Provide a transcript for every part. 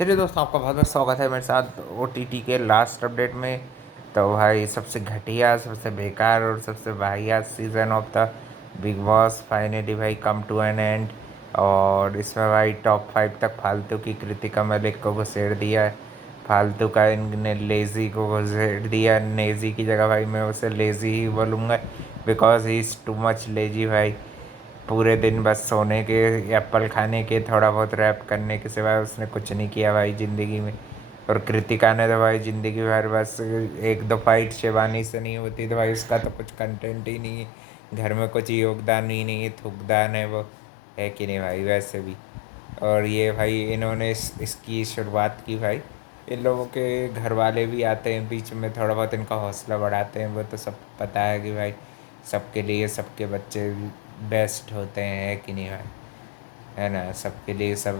चलिए दोस्तों, आपका बहुत बहुत स्वागत है मेरे साथ OTT के लास्ट अपडेट में। तो भाई सबसे घटिया, सबसे बेकार और सबसे वाहियात season off the big boss finally भाई कम टू एन एंड। और इसमें भाई टॉप 5 तक फालतू की कृतिका मलिक को घुसेड़ दिया है। फालतू का इनने लेज़ी को घुसेड़ दिया। नेज़ी की जगह भाई मैं उसे लेज़ी ही बोलूँगा, because he is too much lazy भाई। पूरे दिन बस सोने के, एप्पल खाने के, थोड़ा बहुत रैप करने के सिवाय उसने कुछ नहीं किया भाई ज़िंदगी में। और कृतिका ने तो भाई ज़िंदगी भर बस एक दो फाइट शिवानी से नहीं होती तो भाई उसका तो कुछ कंटेंट ही नहीं है, घर में कुछ योगदान ही नहीं है, थुकदान है वो, है कि नहीं भाई वैसे भी। और ये भाई इन्होंने इसकी शुरुआत की भाई। इन लोगों के घर वाले भी आते हैं बीच में, थोड़ा बहुत इनका हौसला बढ़ाते हैं, वो तो सब पता है कि भाई सबके लिए सबके बच्चे बेस्ट होते हैं, है कि नहीं भाई, है ना, सबके लिए सब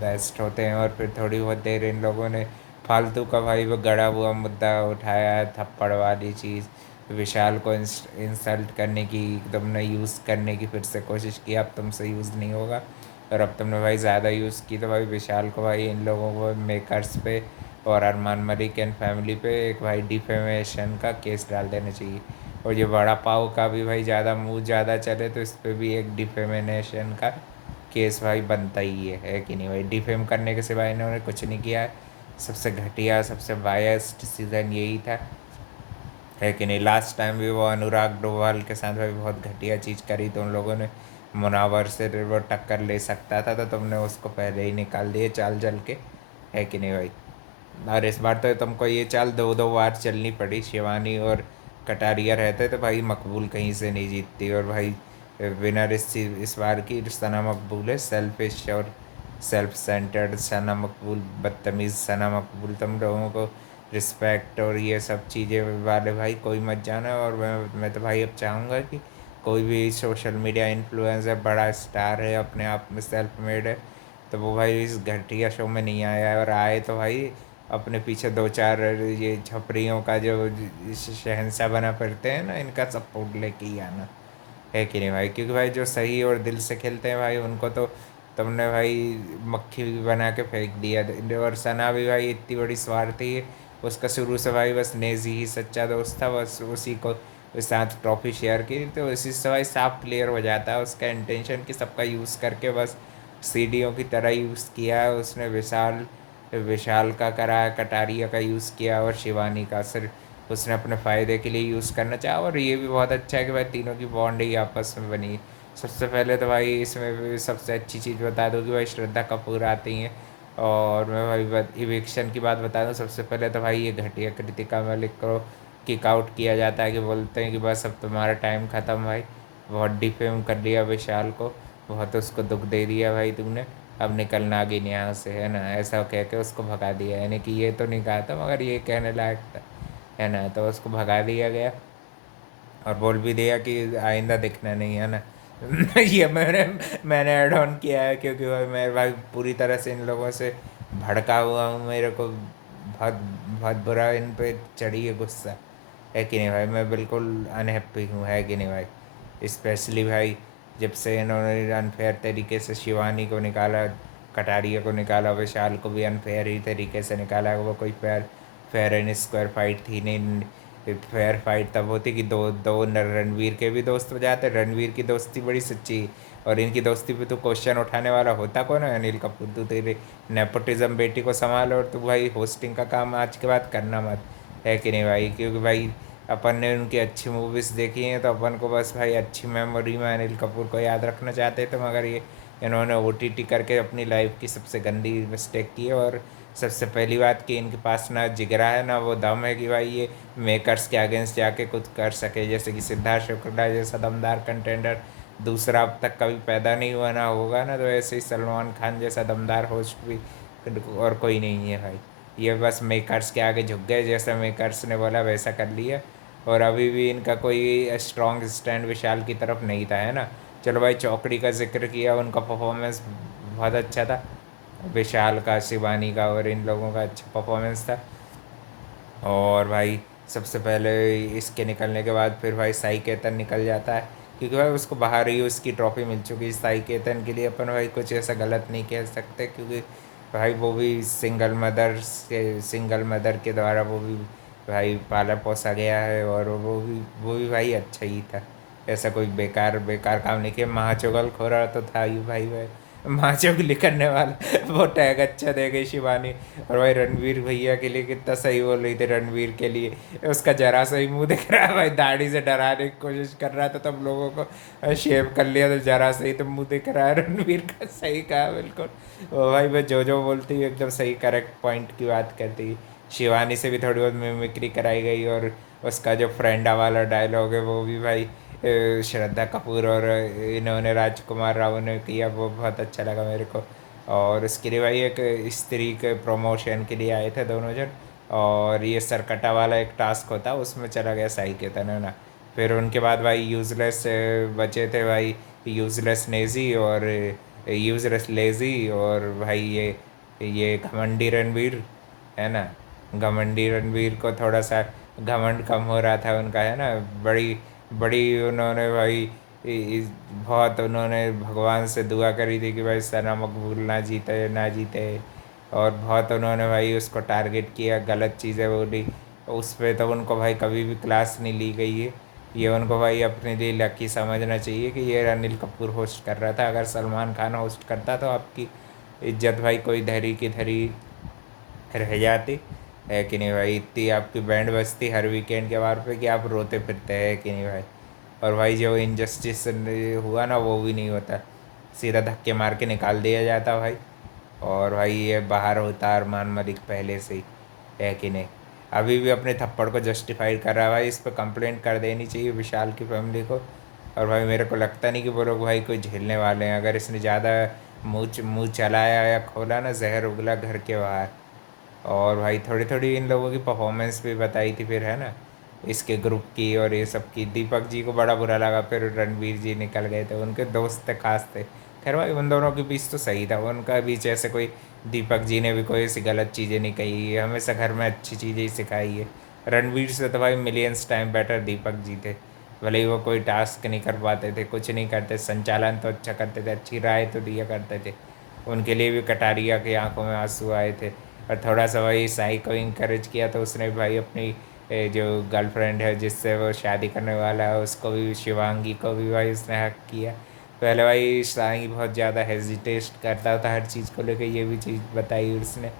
बेस्ट होते हैं। और फिर थोड़ी बहुत देर इन लोगों ने फालतू का भाई वो गड़ा हुआ मुद्दा उठाया है, थप्पड़ वाली चीज़। विशाल को इंसल्ट करने की, तुमने यूज़ करने की फिर से कोशिश की, अब तुमसे यूज़ नहीं होगा। और अब तुमने भाई ज़्यादा यूज़ की तो भाई विशाल को, भाई इन लोगों को, मेकर्स पे और अरमान मलिक एंड फैमिली पे एक भाई डिफेमेशन का केस डाल देना चाहिए। और ये वड़ा पाव का भी भाई ज़्यादा मुँह ज़्यादा चले तो इस पर भी एक डिफेमेशन का केस भाई बनता ही है कि नहीं भाई। डिफेम करने के सिवाय इन्होंने कुछ नहीं किया है। सबसे घटिया, सबसे बायस्ड सीज़न यही था, है कि नहीं। लास्ट टाइम भी वो अनुराग डोभाल के साथ भाई बहुत घटिया चीज़ करी तो उन लोगों ने, मुनावर से वो टक्कर ले सकता था तो तुमने उसको पहले ही निकाल दिए चाल चल के, है कि नहीं भाई। और इस बार तो तुमको ये चाल दो दो बार चलनी पड़ी। शिवानी और कटारिया रहते तो भाई मकबूल कहीं से नहीं जीतती। और भाई विनर इस बार की सना मकबूल है। सेल्फिश और सेल्फ सेंटर्ड सना मकबूल, बदतमीज़ सना मकबूल। तुम लोगों को रिस्पेक्ट और ये सब चीज़ें वाले भाई कोई मत जाना। और मैं तो भाई अब चाहूँगा कि कोई भी सोशल मीडिया इन्फ्लुएंसर बड़ा स्टार है, अपने आप में सेल्फ मेड है, तो वो भाई इस घटिया शो में नहीं आया है। और आए तो भाई अपने पीछे दो चार ये छपरियों का जो शहंशाह बना फिरते हैं ना, इनका सपोर्ट लेके ही आना, है कि नहीं भाई। क्योंकि भाई जो सही और दिल से खेलते हैं भाई उनको तो तुमने भाई मक्खी बना के फेंक दिया। और सना भी भाई इतनी बड़ी स्वार्थी है, उसका शुरू से भाई बस नेजी ही सच्चा दोस्त था, बस उसी को साथ ट्रॉफी शेयर की तो उसी से भाई साफ प्लेयर हो जाता है। उसका इंटेंशन कि सबका यूज़ करके बस सीढ़ियों की तरह यूज़ किया है उसने। विशाल विशाल का करा, कटारिया का यूज़ किया और शिवानी का सिर्फ उसने अपने फ़ायदे के लिए यूज़ करना चाहा। और ये भी बहुत अच्छा है कि भाई तीनों की बॉन्ड ही आपस में बनी। सबसे पहले तो भाई इसमें भी सबसे अच्छी चीज़ बता दूँ कि भाई श्रद्धा कपूर आती हैं। और मैं भाई इविक्शन की बात बता दूँ, सबसे पहले तो भाई ये घटिया कृतिका मलिक को किक आउट किया जाता है कि बोलते हैं कि बस अब तुम्हारा टाइम ख़त्म भाई, बहुत डिफेम कर लिया विशाल को, बहुत उसको दुख दे दिया भाई तुमने, अब निकलना आगे नहीं यहाँ से, है ना, ऐसा कह के उसको भगा दिया। यानी कि ये तो नहीं कहा था मगर ये कहने लायक था, है ना, तो उसको भगा दिया गया। और बोल भी दिया कि आइंदा दिखना नहीं, है ना। ये मैंने ऐड ऑन किया है क्योंकि भाई मैं भाई पूरी तरह से इन लोगों से भड़का हुआ हूँ। मेरे को बहुत बहुत बुरा इन पे चढ़ी है गुस्सा, है कि नहीं भाई। मैं बिल्कुल अनहैप्पी हूँ, है कि नहीं भाई। स्पेशली भाई जब से इन्होंने अनफेयर तरीके से शिवानी को निकाला, कटारिया को निकाला, विशाल को भी अनफेयर ही तरीके से निकाला। वो कोई fair fair and square fight थी नहीं। फेयर फाइट तब होती कि दो दो रणवीर के भी दोस्त हो जाते। रणवीर की दोस्ती बड़ी सच्ची, और इनकी दोस्ती पे तो क्वेश्चन उठाने वाला होता कौन है? अनिल कपूर। तू तेरे नेपोटिज्म बेटी को संभाल, और तू भाई होस्टिंग का काम आज के बाद करना मत, है कि नहीं भाई। क्योंकि भाई अपन ने उनकी अच्छी मूवीज़ देखी हैं तो अपन को बस भाई अच्छी मेमोरी में अनिल कपूर को याद रखना चाहते थे, मगर ये इन्होंने OTT करके अपनी लाइफ की सबसे गंदी मिस्टेक की है। और सबसे पहली बात कि इनके पास ना जिगरा है ना वो दम है कि भाई ये मेकर्स के अगेंस्ट जाके कुछ कर सके। जैसे कि सिद्धार्थ शुक्ला जैसा दमदार कंटेंडर दूसरा अब तक कभी पैदा नहीं हुआ ना होगा ना, तो ऐसे ही सलमान खान जैसा दमदार होस्ट भी और कोई नहीं है भाई। ये बस मेकर्स के आगे झुक गए, जैसा मेकर्स ने बोला वैसा कर लिया। और अभी भी इनका कोई स्ट्रॉन्ग स्टैंड विशाल की तरफ नहीं था, है ना। चलो भाई चौकड़ी का जिक्र किया, उनका परफॉर्मेंस बहुत अच्छा था, विशाल का, शिवानी का और इन लोगों का अच्छा परफॉर्मेंस था। और भाई सबसे पहले इसके निकलने के बाद फिर भाई साई केतन निकल जाता है, क्योंकि भाई उसको बाहर ही उसकी ट्रॉफी मिल चुकी है। साई केतन के लिए अपन भाई कुछ ऐसा गलत नहीं कह सकते, क्योंकि भाई वो भी सिंगल मदर के द्वारा वो भी भाई पाला पोसा गया है, और वो भी भाई अच्छा ही था। ऐसा कोई बेकार बेकार काम नहीं किया। महाचुगल खोरा तो था ही भाई महाचुगली करने वाला वो टैग अच्छा दे गई शिवानी। और भाई रणवीर भैया के लिए कितना सही बोल रही थी, रणवीर के लिए उसका जरा सा ही मुंह दिख रहा है भाई, दाढ़ी से डराने की कोशिश कर रहा था तब लोगों को, शेव कर लिया तो जरा से ही तो मुंह दिख रहा है रणवीर का। सही कहा बिल्कुल। ओ भाई मैं जो बोलती हूँ एकदम सही करेक्ट पॉइंट की बात करती है। शिवानी से भी थोड़ी बहुत मिमिक्री कराई गई, और उसका जो फ्रेंडा वाला डायलॉग है वो भी भाई श्रद्धा कपूर और इन्होंने राजकुमार राव ने किया, वो बहुत अच्छा लगा मेरे को। और उसके लिए भाई एक स्त्री के प्रमोशन के लिए आए थे दोनों जन, और ये सरकटा वाला एक टास्क होता उसमें चला गया साई के तने ना। फिर उनके बाद भाई यूजलेस बचे थे भाई, यूजलेस नेजी और यूजलेस लेजी, और भाई ये घमंडी रणवीर है ना। घमंडी रणवीर को थोड़ा सा घमंड कम हो रहा था उनका, है ना। बड़ी बड़ी उन्होंने भाई बहुत उन्होंने भगवान से दुआ करी थी कि भाई सना मकबूल ना जीते ना जीते। और बहुत उन्होंने भाई उसको टारगेट किया, गलत चीज़ें बोली उस पर, तो उनको भाई कभी भी क्लास नहीं ली गई है। ये उनको भाई अपने लिए लकी समझना चाहिए कि ये अनिल कपूर होस्ट कर रहा था। अगर सलमान खान होस्ट करता तो आपकी इज्जत भाई कोई धरी की धरी रह जाती, है कि नहीं भाई। इतनी आपकी बैंड बजती हर वीकेंड के बार पे कि आप रोते फिरते हैं कि नहीं भाई। और भाई जो इनजस्टिस हुआ ना वो भी नहीं होता, सीधा धक्के मार के निकाल दिया जाता भाई। और भाई ये बाहर होता अरमान मलिक पहले से ही, है कि नहीं। अभी भी अपने थप्पड़ को जस्टिफाई कर रहा है भाई, इस पर कंप्लेंट कर देनी चाहिए विशाल की फैमिली को। और भाई मेरे को लगता नहीं कि वो लोग भाई कोई झेलने वाले हैं। अगर इसने ज़्यादा मुँह चलाया या खोला ना, जहर उगला घर के बाहर। और भाई थोड़ी थोड़ी इन लोगों की परफॉर्मेंस भी बताई थी फिर, है ना, इसके ग्रुप की और ये सब की। दीपक जी को बड़ा बुरा लगा, फिर रणवीर जी निकल गए थे, उनके दोस्त थे खास थे। खैर भाई उन दोनों के बीच तो सही था, उनका बीच ऐसे कोई, दीपक जी ने भी कोई ऐसी गलत चीज़ें नहीं कही है, हमेशा घर में अच्छी चीज़ें ही सिखाई है। रणवीर से तो भाई millions time better Deepak ji थे। भले ही वो कोई टास्क नहीं कर पाते थे, कुछ नहीं करते, संचालन तो अच्छा करते थे, अच्छी राय तो दिया करते थे। उनके लिए भी कटारिया की आंखों में आंसू आए थे। और थोड़ा सा भाई साई को इंकरेज किया तो उसने भी भाई अपनी जो गर्लफ्रेंड है जिससे वो शादी करने वाला है उसको भी, शिवांगी को भी भाई उसने हक किया। पहले भाई साई बहुत ज़्यादा हेजिटेट करता था हर चीज़ को लेकर, ये भी चीज़ बताई उसने,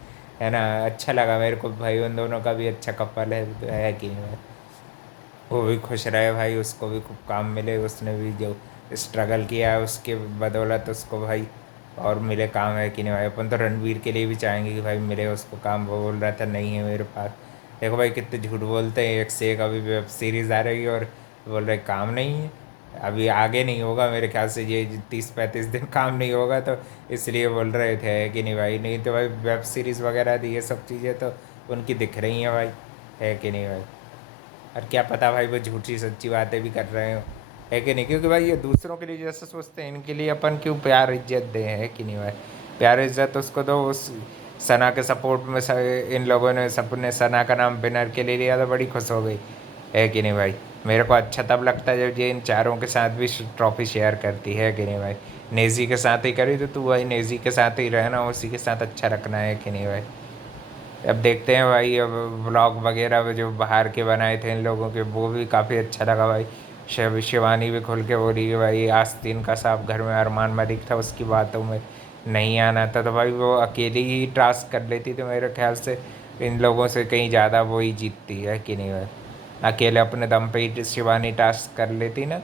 है ना। अच्छा लगा मेरे को भाई, उन दोनों का भी अच्छा कपल है कि नहीं भाई। वो भी खुश रहे भाई, उसको भी खूब काम मिले, उसने भी जो स्ट्रगल किया है उसके बदौलत उसको भाई और मिले काम, है कि नहीं भाई। अपन तो रणवीर के लिए भी चाहेंगे कि भाई मिले उसको काम, वो बोल रहा था नहीं है मेरे पास। देखो भाई कितने झूठ बोलते हैं, एक से एक अभी वेब सीरीज़ आ रही है और बोल रहे काम नहीं है। अभी आगे नहीं होगा मेरे ख्याल से, ये 30-35 दिन काम नहीं होगा, तो इसलिए बोल रहे थे, है कि नहीं भाई। नहीं तो भाई वेब सीरीज़ वगैरह दी ये सब चीज़ें तो उनकी दिख रही हैं भाई, है कि नहीं भाई। और क्या पता भाई वो झूठी सच्ची बातें भी कर रहे हो, है कि नहीं। क्योंकि भाई ये दूसरों के लिए जैसे सोचते हैं इनके लिए अपन क्यों प्यार इज्जत दें, है कि नहीं भाई। प्यार इज्जत उसको दो। उस सना के सपोर्ट में इन लोगों ने सबने सना का नाम विनर के लिए लिया तो बड़ी खुश हो गई, है कि नहीं भाई। मेरे को अच्छा तब लगता है जब ये इन चारों के साथ भी ट्रॉफी शेयर करती है कि नहीं भाई। नेजी के साथ ही करी तो तू भाई नेजी के साथ ही रहना, उसी के साथ अच्छा रखना, है कि नहीं भाई। अब देखते हैं भाई, अब व्लॉग वगैरह जो बाहर के बनाए थे इन लोगों के वो भी काफ़ी अच्छा लगा भाई। शिवानी भी खुल के बोली कि भाई आस्तीन का साहब घर में अरमान मलिक था उसकी बातों में नहीं आना था, तो भाई वो अकेली ही टास्क कर लेती तो मेरे ख्याल से इन लोगों से कहीं ज़्यादा वो ही जीतती है कि नहीं भाई। अकेले अपने दम पे ही शिवानी टास्क कर लेती ना,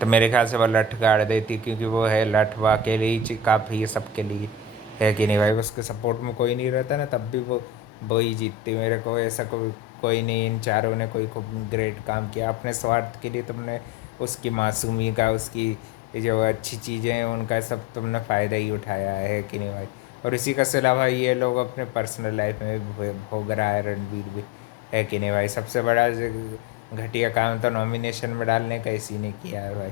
तो मेरे ख्याल से वो लठ गाड़ देती, क्योंकि वो है लठ, वो अकेले ही काफ़ी है सबके लिए, है कि नहीं भाई। उसके सपोर्ट में कोई नहीं रहता ना तब भी वो ही जीतती। मेरे को ऐसा कोई नहीं, इन चारों ने कोई खूब ग्रेट काम किया अपने स्वार्थ के लिए। तुमने उसकी मासूमी का, उसकी जो अच्छी चीज़ें हैं उनका सब तुमने फ़ायदा ही उठाया है कि नहीं भाई। और इसी का सिला भाई ये लोग अपने पर्सनल लाइफ में भी भोग रहा है रणवीर भी, है कि नहीं भाई। सबसे बड़ा घटिया काम तो नॉमिनेशन में डालने का इसी ने किया है भाई।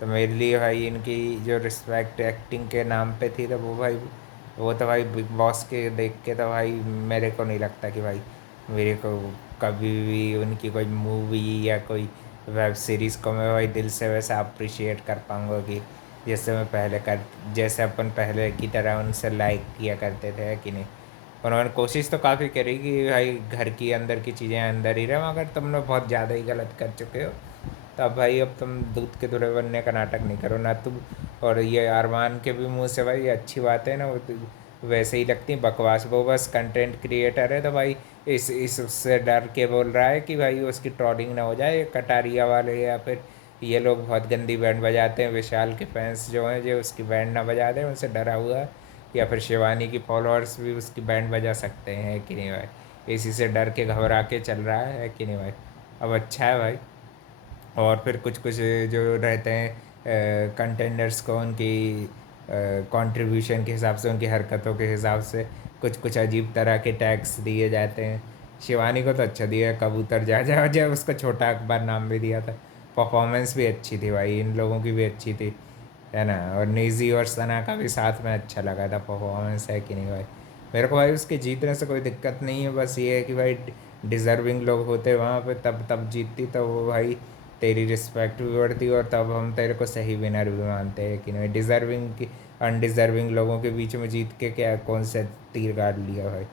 तो मेरे लिए भाई इनकी जो रिस्पेक्ट एक्टिंग के नाम पे थी तो वो तो भाई बिग बॉस के देख के तो भाई मेरे को नहीं लगता कि भाई मेरे को कभी भी उनकी कोई मूवी या कोई वेब सीरीज़ को मैं भाई दिल से वैसा अप्रिशिएट कर पाऊँगा कि जैसे मैं पहले कर जैसे अपन पहले की तरह उनसे लाइक किया करते थे, है कि नहीं। उन्होंने कोशिश तो काफ़ी करी कि भाई घर की अंदर की चीज़ें अंदर ही रहे, मगर तुम लोग बहुत ज़्यादा ही गलत कर चुके हो। तो अब भाई अब तुम दूध के धुले बनने का नाटक नहीं करो ना तुम। और ये अरमान के भी मुंह से भाई अच्छी बात है ना, वो तो वैसे ही लगती बकवास। वो बस कंटेंट क्रिएटर है, तो भाई इस उससे डर के बोल रहा है कि भाई उसकी ट्रोलिंग ना हो जाए कटारिया वाले, या फिर ये लोग बहुत गंदी बैंड बजाते हैं, विशाल के फैंस जो हैं जो उसकी बैंड ना बजा दें, उनसे डरा हुआ है। या फिर शिवानी की फॉलोअर्स भी उसकी बैंड बजा सकते हैं कि नहीं भाई, इसी से डर के घबरा के चल रहा है कि नहीं भाई। अब अच्छा है भाई। और फिर कुछ कुछ जो रहते हैं कंटेंडर्स को उनकी कंट्रीब्यूशन के हिसाब से, उनकी हरकतों के हिसाब से कुछ कुछ अजीब तरह के टैग्स दिए जाते हैं। शिवानी को तो अच्छा दिया है, कबूतर जा जा जा, उसको छोटा अकबर नाम भी दिया था। परफॉर्मेंस भी अच्छी थी भाई, इन लोगों की भी अच्छी थी, है ना। और निजी और सना का भी साथ में अच्छा लगा था परफॉर्मेंस, है कि नहीं भाई। मेरे को भाई उसके जीतने से कोई दिक्कत नहीं है, बस ये है कि भाई डिज़र्विंग लोग होते वहाँ पे तब तब जीतती, तो वो भाई तेरी रिस्पेक्ट भी बढ़ती, और तब हम तेरे को सही विनर भी मानते हैं कि नहीं। डिज़र्विंग की अनडिज़र्विंग लोगों के बीच में जीत के क्या कौन सा तीर गाड़ लिया भाई,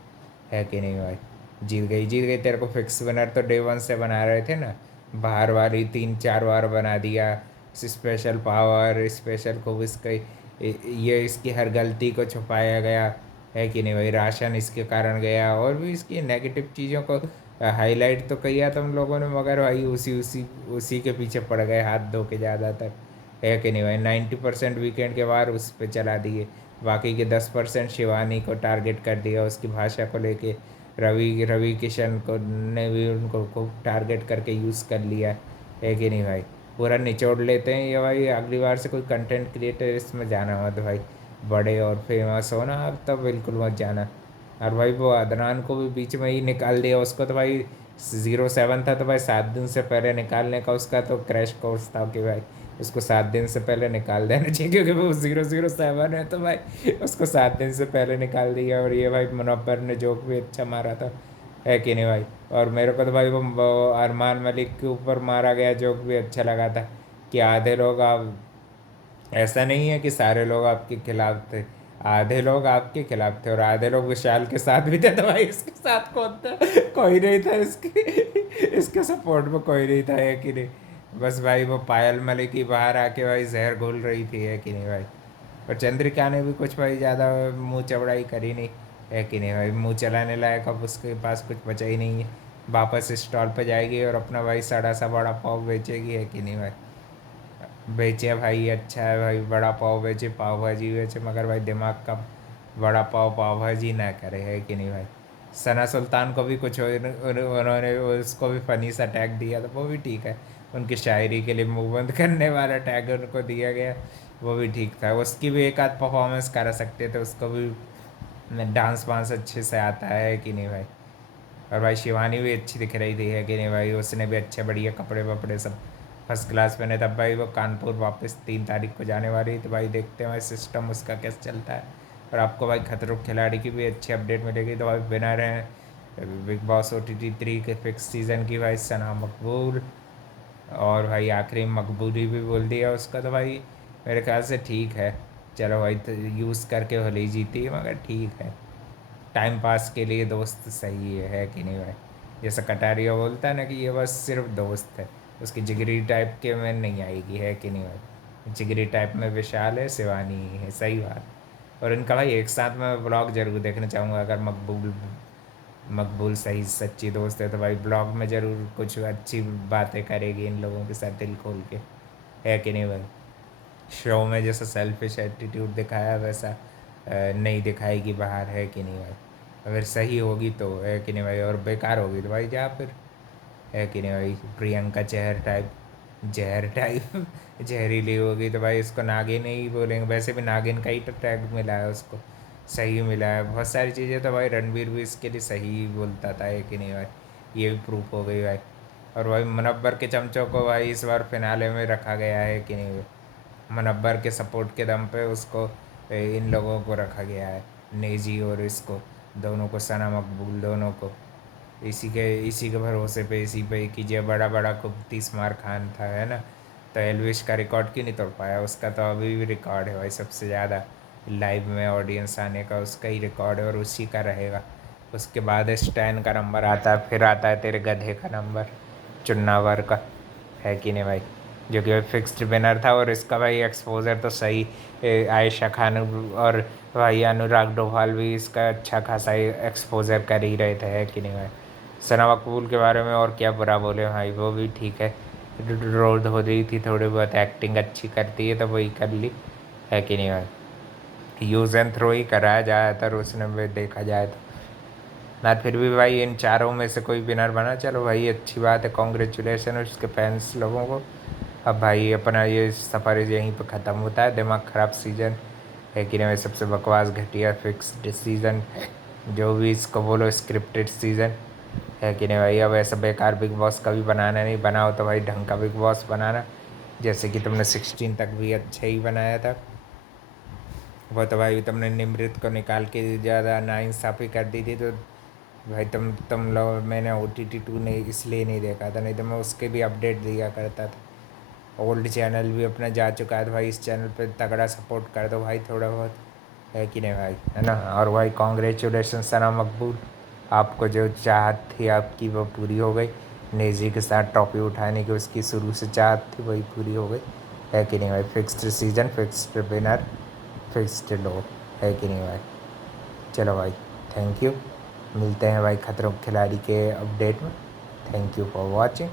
है कि नहीं भाई। जीत गई, तेरे को फिक्स विनर तो डे वन से बना रहे थे ना। बाहर वाली 3 4 बार बना दिया, स्पेशल पावर स्पेशल खूब इसका ये इसकी हर गलती को छुपाया गया, है कि नहीं भाई। राशन इसके कारण गया, और भी इसकी नेगेटिव चीज़ों को हाईलाइट तो किया तुम लोगों ने, मगर भाई उसी उसी उसी के पीछे पड़ गए हाथ धो के ज़्यादातर, है कि नहीं भाई। 90% वीकेंड के बाद उस पर चला दिए, बाकी के 10% शिवानी को टारगेट कर दिया उसकी भाषा को लेके। रवि रवि किशन को ने भी उनको खूब टारगेट करके यूज़ कर लिया, है कि नहीं भाई। पूरा निचोड़ लेते हैं ये भाई। अगली बार से कोई कंटेंट क्रिएटर इसमें जाना मत भाई, बड़े और फेमस हो ना अब, तब बिल्कुल मत जाना। और भाई वो अदनान को भी बीच में ही निकाल दिया, उसको तो भाई 07 था, तो भाई 7 दिन से पहले निकालने का उसका तो क्रैश कोर्स था कि भाई उसको 7 दिन से पहले निकाल देना चाहिए, क्योंकि वो 007 है, तो भाई उसको 7 दिन से पहले निकाल दिया। और ये भाई मुनव्वर ने जोक भी अच्छा मारा था, है कि नहीं भाई। और मेरे को तो भाई वो अरमान मलिक के ऊपर मारा गया जोक भी अच्छा लगा था, कि आधे लोग आप, ऐसा नहीं है कि सारे लोग आपके खिलाफ थे, आधे लोग आपके खिलाफ थे और आधे लोग विशाल के साथ भी थे, तो भाई इसके साथ कौन था? कोई नहीं था इसके इसके सपोर्ट में कोई नहीं था, है कि नहीं। बस भाई वो पायल मलिक ही बाहर आके भाई जहर घोल रही थी, है कि नहीं भाई। और चंद्रिका ने भी कुछ भाई ज़्यादा मुंह चौड़ाई करी नहीं, है कि नहीं भाई। मुंह चलाने लायक अब उसके पास कुछ बचा ही नहीं है। वापस स्टॉल पे जाएगी और अपना भाई सड़ा सा बड़ा पाव बेचेगी, है कि नहीं भाई। बेचे भाई, अच्छा है भाई, बड़ा पाव बेचे, पाव भाजी बेचे, मगर भाई दिमाग का बड़ा पाव पाव भाजी ना करे, है कि नहीं भाई। सना सुल्तान को भी कुछ उन्होंने उसको भी फनी सा टैग दिया था, वो भी ठीक है। उनकी शायरी के लिए मुंह बंद करने वाला टैग उनको दिया गया, वो भी ठीक था। उसकी भी एक आध परफॉर्मेंस करा सकते थे, उसको भी डांस वांस अच्छे से आता है कि नहीं भाई। और भाई शिवानी भी अच्छी दिख रही थी, है कि नहीं भाई। उसने भी अच्छे बढ़िया कपड़े वपड़े सब फर्स्ट क्लास पहने। तब भाई वो कानपुर वापस 3 तारीख को जाने वाली, तो भाई देखते हैं भाई सिस्टम उसका कैसे चलता है। और आपको भाई खतरों के खिलाड़ी की भी अच्छी अपडेट मिलेगी, तो भाई विनर हैं बिग बॉस OTT 3 के फिक्स सीज़न की भाई सना मकबूल। और भाई आखिरी में मकबूली भी बोल दिया उसका, तो भाई मेरे ख्याल से ठीक है। चलो भाई, तो यूज़ करके भले ही जीती है, मगर ठीक है। टाइम पास के लिए दोस्त सही है कि नहीं भाई। जैसा कटारिया बोलता है ना कि ये बस सिर्फ दोस्त है, उसकी जिगरी टाइप के में नहीं आएगी, है कि नहीं भाई। जिगरी टाइप में विशाल है, शिवानी है, सही बात। और इनका भाई एक साथ में ब्लॉग जरूर देखना चाहूँगा, अगर मकबूल मकबूल सही सच्ची दोस्त है, तो भाई ब्लॉग में ज़रूर कुछ अच्छी बातें करेगी इन लोगों के साथ दिल खोल के, है कि नहीं भाई। शो में जैसा सेल्फिश एटीट्यूड दिखाया वैसा नहीं दिखाएगी बाहर, है कि नहीं भाई। अगर सही होगी तो, है कि नहीं भाई, और बेकार होगी तो भाई जा फिर, है कि नहीं भाई। प्रियंका जहर टाइप जहरीली होगी तो भाई इसको नागिन ही बोलेंगे। वैसे भी नागिन का ही तो टैग मिला है उसको, सही मिला है। बहुत सारी चीज़ें तो भाई रणवीर भी इसके लिए सही बोलता था, है कि नहीं भाई। ये भी प्रूफ हो गई भाई। और भाई मुनव्वर के चमचों को भाई इस बार फिनाले में रखा गया है कि नहीं भाई। मुनव्वर के सपोर्ट के दम पे उसको इन लोगों को रखा गया है, नेजी और इसको, दोनों को, सना मकबूल दोनों को। इसी के भरोसे पे, इसी पे कि जो बड़ा बड़ा खूब तीस मार खान था, है ना। तो एल्विश का रिकॉर्ड क्यों नहीं तोड़ पाया? उसका तो अभी भी रिकॉर्ड है भाई, सबसे ज़्यादा लाइव में ऑडियंस आने का उसका ही रिकॉर्ड है और उसी का रहेगा। उसके बाद स्टैन का नंबर आता है, फिर आता है तेरे गधे का नंबर चुन्नावर का, है कि नहीं भाई? जो कि भाई फिक्स्ड विनर था। और इसका भाई एक्सपोजर तो सही आयशा खान और भाई अनुराग डोभाल भी इसका अच्छा खासा एक्सपोजर कर ही रहे थे, है कि नहीं भाई? सना मकबूल के बारे में और क्या बुरा बोले भाई, वो भी ठीक है, रोड हो रही थी, थोड़ी बहुत एक्टिंग अच्छी करती है तो वही कर ली, है कि नहीं भाई? यूज़ एंड थ्रो ही कराया ज़्यादातर उसने भी देखा जाए तो। ना फिर भी भाई इन चारों में से कोई विनर बना, चलो भाई अच्छी बात है, कॉन्ग्रेचुलेसन उसके फैंस लोगों को। अब भाई अपना ये सफ़र यहीं पे ख़त्म होता है, दिमाग ख़राब सीज़न, है कि नहीं भाई? सबसे बकवास घटिया फिक्स्ड सीज़न, जो भी इसको बोलो स्क्रिप्टेड सीज़न, है कि नहीं भाई? अब ऐसा बेकार बिग बॉस कभी बनाना नहीं, बनाओ तो भाई ढंग का बिग बॉस बनाना, जैसे कि तुमने 16 तक भी अच्छा ही बनाया था। वो तो भाई तुमने निमृत को निकाल के ज़्यादा नाइंसाफ़ी कर दी थी, तो भाई तुम लोग, मैंने OTT 2 ने इसलिए नहीं देखा था, नहीं तो मैं उसके भी अपडेट दिया करता था। ओल्ड चैनल भी अपना जा चुका है तो भाई इस चैनल पे तगड़ा सपोर्ट कर दो भाई थोड़ा बहुत, है कि नहीं भाई? है ना? और भाई कॉन्ग्रेचुलेसन सना मकबूल, आपको जो चाहत थी आपकी वो पूरी हो गई। नेजी के साथ ट्रॉफी उठाने की उसकी शुरू से चाहत थी, वही पूरी हो गई, है कि नहीं भाई? Fixed season, fixed winner, fixed लो, है कि नहीं भाई? चलो भाई, थैंक यू। मिलते हैं भाई खतरों के खिलाड़ी के अपडेट में। Thank you for watching.